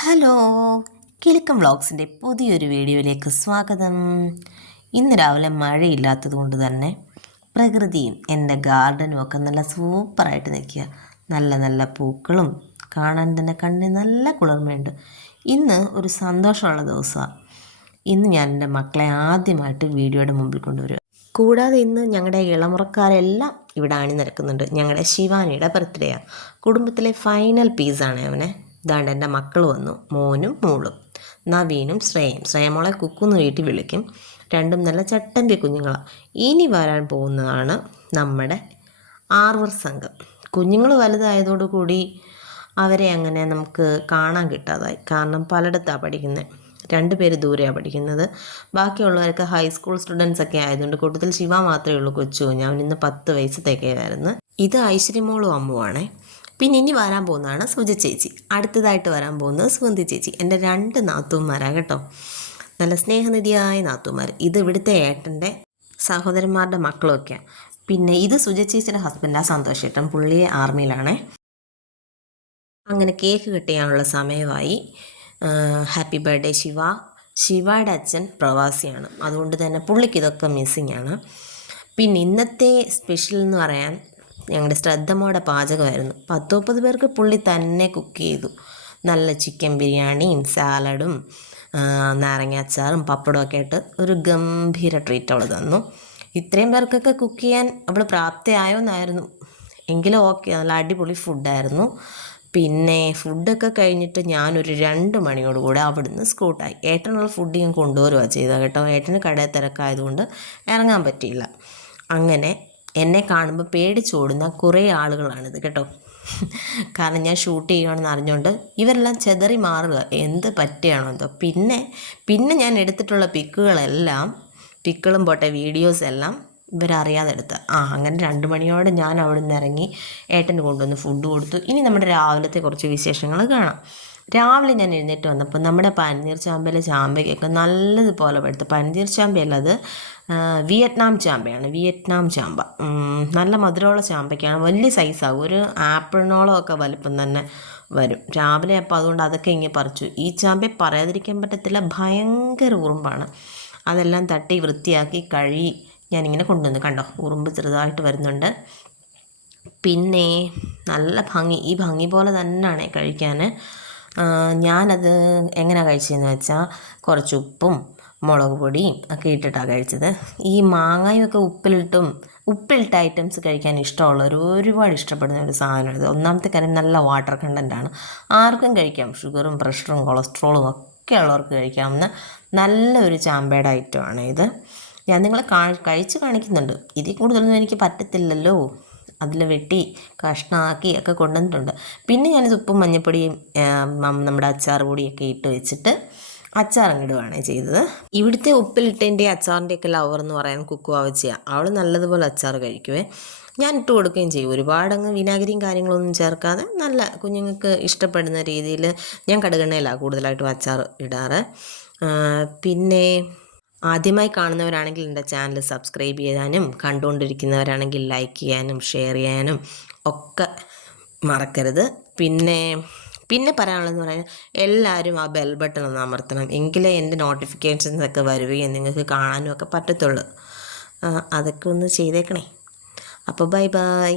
Hello, Kilukkam വ്ളോഗ്സിൻ്റെ പുതിയൊരു വീഡിയോയിലേക്ക് സ്വാഗതം. ഇന്ന് രാവിലെ മഴയില്ലാത്തത് കൊണ്ട് തന്നെ പ്രകൃതിയും എൻ്റെ ഗാർഡനും ഒക്കെ നല്ല സൂപ്പറായിട്ട് നിൽക്കുക. നല്ല നല്ല പൂക്കളും കാണാൻ തന്നെ കണ്ണിന് നല്ല കുളിർമയുണ്ട്. ഇന്ന് ഒരു സന്തോഷമുള്ള ദിവസമാണ്. ഇന്ന് ഞാൻ എൻ്റെ മക്കളെ ആദ്യമായിട്ട് വീഡിയോയുടെ മുമ്പിൽ കൊണ്ടുവരിക. കൂടാതെ ഇന്ന് ഞങ്ങളുടെ ഇളമുറക്കാരെല്ലാം ഇവിടെ അണിനിരക്കുന്നുണ്ട്. ഞങ്ങളുടെ ശിവാനിയുടെ ബർത്ത്ഡേയാണ്. കുടുംബത്തിലെ ഫൈനൽ പീസാണ് അവനെ. ഇതാണ്ട് എൻ്റെ മക്കൾ വന്നു, മോനും മോളും, നവീനും ശ്രേയയും. ശ്രേയമോളെ കുക്കുന്ന് വീട്ടിൽ വിളിക്കും. രണ്ടും നല്ല ചട്ടമ്പി കുഞ്ഞുങ്ങളാണ്. ഇനി വരാൻ പോകുന്നതാണ് നമ്മുടെ ആർവർ സംഘം. കുഞ്ഞുങ്ങൾ വലുതായതോടുകൂടി അവരെ അങ്ങനെ നമുക്ക് കാണാൻ കിട്ടാതായി. കാരണം പലയിടത്താണ് പഠിക്കുന്നത്. 2 പേര് ദൂരെയാണ് പഠിക്കുന്നത്. ബാക്കിയുള്ളവരൊക്കെ ഹൈസ്കൂൾ സ്റ്റുഡൻസ് ഒക്കെ ആയതുകൊണ്ട് കൂട്ടത്തിൽ ശിവ മാത്രമേ ഉള്ളൂ കൊച്ചു കുഞ്ഞ്. അവൻ ഇന്ന് 10 വയസ്സത്തേക്കായിരുന്നു. ഇത് ഐശ്വര്യമോളും അമ്മുവാണേ. പിന്നെ ഇനി വരാൻ പോകുന്നതാണ് സുജ ചേച്ചി. അടുത്തതായിട്ട് വരാൻ പോകുന്നത് സുഗന്ധി ചേച്ചി. എൻ്റെ 2 നാത്തൂന്മാരാണ് കേട്ടോ. നല്ല സ്നേഹനിധിയായ നാത്തൂന്മാർ. ഇത് ഇവിടുത്തെ ഏട്ടൻ്റെ സഹോദരന്മാരുടെ മക്കളൊക്കെയാണ്. പിന്നെ ഇത് സുജ ചേച്ചിയുടെ ഹസ്ബൻഡാണ്, സന്തോഷ് ഏട്ടൻ. പുള്ളി ആർമിയിലാണേ. അങ്ങനെ കേക്ക് കെട്ടിയാനുള്ള സമയമായി. Happy birthday Shiva. ശിവയുടെ അച്ഛൻ പ്രവാസിയാണ്, അതുകൊണ്ട് തന്നെ പുള്ളിക്ക് ഇതൊക്കെ മിസ്സിങ് ആണ്. പിന്നെ ഇന്നത്തെ സ്പെഷ്യൽ എന്ന് പറയാൻ ഞങ്ങളുടെ ശ്രദ്ധമ്മയുടെ പാചകമായിരുന്നു. 10-30 പേർക്ക് പുള്ളി തന്നെ കുക്ക് ചെയ്തു. നല്ല ചിക്കൻ ബിരിയാണിയും സാലഡും നാരങ്ങാച്ചാറും പപ്പടവും ഒക്കെ ആയിട്ട് ഒരു ഗംഭീര ട്രീറ്റ് അവൾ തന്നു. ഇത്രയും പേർക്കൊക്കെ കുക്ക് ചെയ്യാൻ അവൾ പ്രാപ്തിയായോ എന്നായിരുന്നു. എങ്കിലും ഓക്കെ, നല്ല അടിപൊളി ഫുഡായിരുന്നു. പിന്നെ ഫുഡൊക്കെ കഴിഞ്ഞിട്ട് ഞാനൊരു 2 മണിയോടുകൂടെ അവിടുന്ന് സ്കൂട്ടായി. ഏട്ടനുള്ള ഫുഡ് ഞാൻ കൊണ്ടുവരുകയാണ് ചെയ്തത് കേട്ടോ. ഏട്ടന് കടയിൽ തിരക്കായതുകൊണ്ട് ഇറങ്ങാൻ പറ്റിയില്ല. അങ്ങനെ എന്നെ കാണുമ്പോൾ പേടിച്ചോടുന്ന കുറേ ആളുകളാണിത് കേട്ടോ. കാരണം ഞാൻ ഷൂട്ട് ചെയ്യുകയാണെന്ന് അറിഞ്ഞുകൊണ്ട് ഇവരെല്ലാം ചെതറി മാറുക, എന്ത് പറ്റുകയാണോ എന്തോ. പിന്നെ ഞാൻ എടുത്തിട്ടുള്ള പിക്കുകളും പോട്ടെ വീഡിയോസ് എല്ലാം ഇവരറിയാതെ എടുത്ത. അങ്ങനെ 2 മണിയോടെ ഞാൻ അവിടെ നിന്ന് ഇറങ്ങി ഏട്ടന് കൊണ്ടുവന്ന് ഫുഡ് കൊടുത്തു. ഇനി നമ്മുടെ രാവിലത്തെ കുറച്ച് വിശേഷങ്ങൾ കാണാം. രാവിലെ ഞാൻ എഴുന്നേറ്റ് വന്നപ്പോൾ നമ്മുടെ പനിനീർ ചാമ്പയിലെ ചാമ്പയ്ക്കൊക്കെ നല്ലതുപോലെ പഴുത്ത്. പനിനീർ ചാമ്പയല്ല, അത് വിയറ്റ്നാം ചാമ്പയാണ്. വിയറ്റ്നാം ചാമ്പ നല്ല മധുരമുള്ള ചാമ്പയ്ക്കാണ്. വലിയ സൈസാകും, ഒരു ആപ്പിളിനോളം ഒക്കെ വലിപ്പം തന്നെ വരും. രാവിലെ അപ്പോൾ അതുകൊണ്ട് അതൊക്കെ ഇങ്ങനെ പറിച്ചു. ഈ ചാമ്പ പറയാതിരിക്കാൻ പറ്റത്തില്ല, ഭയങ്കര ഉറുമ്പാണ്. അതെല്ലാം തട്ടി വൃത്തിയാക്കി കഴുകി ഞാനിങ്ങനെ കൊണ്ടുവന്നു. കണ്ടോ, ഉറുമ്പ് ചെറുതായിട്ട് വരുന്നുണ്ട്. പിന്നെ നല്ല ഭംഗി, ഈ ഭംഗി പോലെ തന്നെയാണ് കഴിക്കാൻ. ഞാനത് എങ്ങനെയാണ് കഴിച്ചതെന്ന് വെച്ചാൽ കുറച്ച് ഉപ്പും മുളക് പൊടിയും ഒക്കെ ഇട്ടിട്ടാണ് കഴിച്ചത്. ഈ മാങ്ങയും ഒക്കെ ഉപ്പിലിട്ട ഐറ്റംസ് കഴിക്കാൻ ഇഷ്ടമുള്ളവർ ഒരുപാട് ഇഷ്ടപ്പെടുന്ന ഒരു സാധനമാണിത്. ഒന്നാമത്തെ കാര്യം നല്ല വാട്ടർ കണ്ടൻറ്റാണ്. ആർക്കും കഴിക്കാം. ഷുഗറും പ്രഷറും കൊളസ്ട്രോളും ഒക്കെ ഉള്ളവർക്ക് കഴിക്കാവുന്ന നല്ലൊരു ചാമ്പയുടെ ഐറ്റമാണ് ഇത്. ഞാൻ നിങ്ങളെ കഴിച്ച് കാണിക്കുന്നുണ്ട്. ഇതിൽ കൂടുതലൊന്നും എനിക്ക് പറ്റത്തില്ലല്ലോ. അതിൽ വെട്ടി കഷ്ണമാക്കി ഒക്കെ കൊണ്ടുവന്നിട്ടുണ്ട്. പിന്നെ ഞാനിത് ഉപ്പും മഞ്ഞൾപ്പൊടിയും നമ്മുടെ അച്ചാർ പൊടിയൊക്കെ ഇട്ട് വെച്ചിട്ട് അച്ചാറങ്ങിടുകയാണ് ചെയ്തത്. ഇവിടുത്തെ ഉപ്പിലിട്ടതിൻ്റെ അച്ചാറിൻ്റെയൊക്കെ ലവർ എന്ന് പറയാൻ കുക്കുവാ വെച്ചാൽ അവൾ നല്ലതുപോലെ അച്ചാർ കഴിക്കുവേ. ഞാൻ ഇട്ട് കൊടുക്കുകയും ചെയ്യും. ഒരുപാടങ്ങ് വിനാഗിരിയും കാര്യങ്ങളൊന്നും ചേർക്കാതെ നല്ല കുഞ്ഞുങ്ങൾക്ക് ഇഷ്ടപ്പെടുന്ന രീതിയിൽ ഞാൻ കടുകെണ്ണയിലാണ് കൂടുതലായിട്ടും അച്ചാർ ഇടാറ്. പിന്നെ ആദ്യമായി കാണുന്നവരാണെങ്കിൽ എൻ്റെ ചാനൽ സബ്സ്ക്രൈബ് ചെയ്യാനും കണ്ടുകൊണ്ടിരിക്കുന്നവരാണെങ്കിൽ ലൈക്ക് ചെയ്യാനും ഷെയർ ചെയ്യാനും ഒക്കെ മറക്കരുത്. പിന്നെ പറയാനുള്ളതെന്ന് പറഞ്ഞാൽ എല്ലാവരും ആ ബെൽ ബട്ടൺ ഒന്ന് അമർത്തണം. എങ്കിലേ എൻ്റെ നോട്ടിഫിക്കേഷൻസ് ഒക്കെ വരികയും നിങ്ങൾക്ക് കാണാനും ഒക്കെ പറ്റത്തുള്ളൂ. അതൊക്കെ ഒന്ന് ചെയ്തേക്കണേ. അപ്പോൾ ബൈ ബൈ.